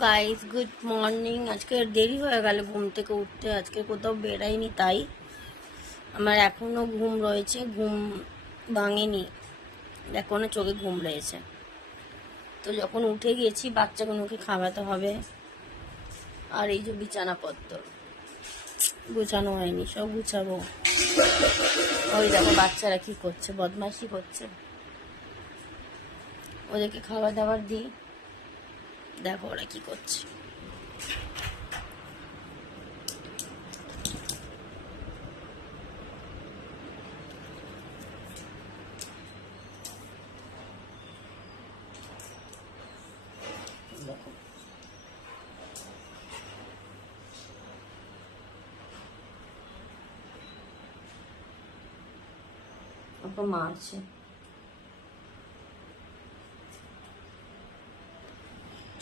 Guys, good morning. আজকে দেরি হয়ে গেল ঘুম থেকে উঠতে, আজকে কোথাও বেরাইনি, তাই আমার এখনো ঘুম রয়েছে, ঘুম ভাঙেনি, এখনো চোখে ঘুম রয়েছে। তো যখন উঠে গেছি বাচ্চাগুলোকে খাওয়াতে হবে। আর এই যে বিছানাপত্র গুছানো হয়নি, সব গুছাবো। ওই দেখো বাচ্চারা কি করছে, বদমাইশি করছে। ওদেরকে খাবার দাবার দিই, দেখো ওরা কি করছে। দেখো ওকে মারছে।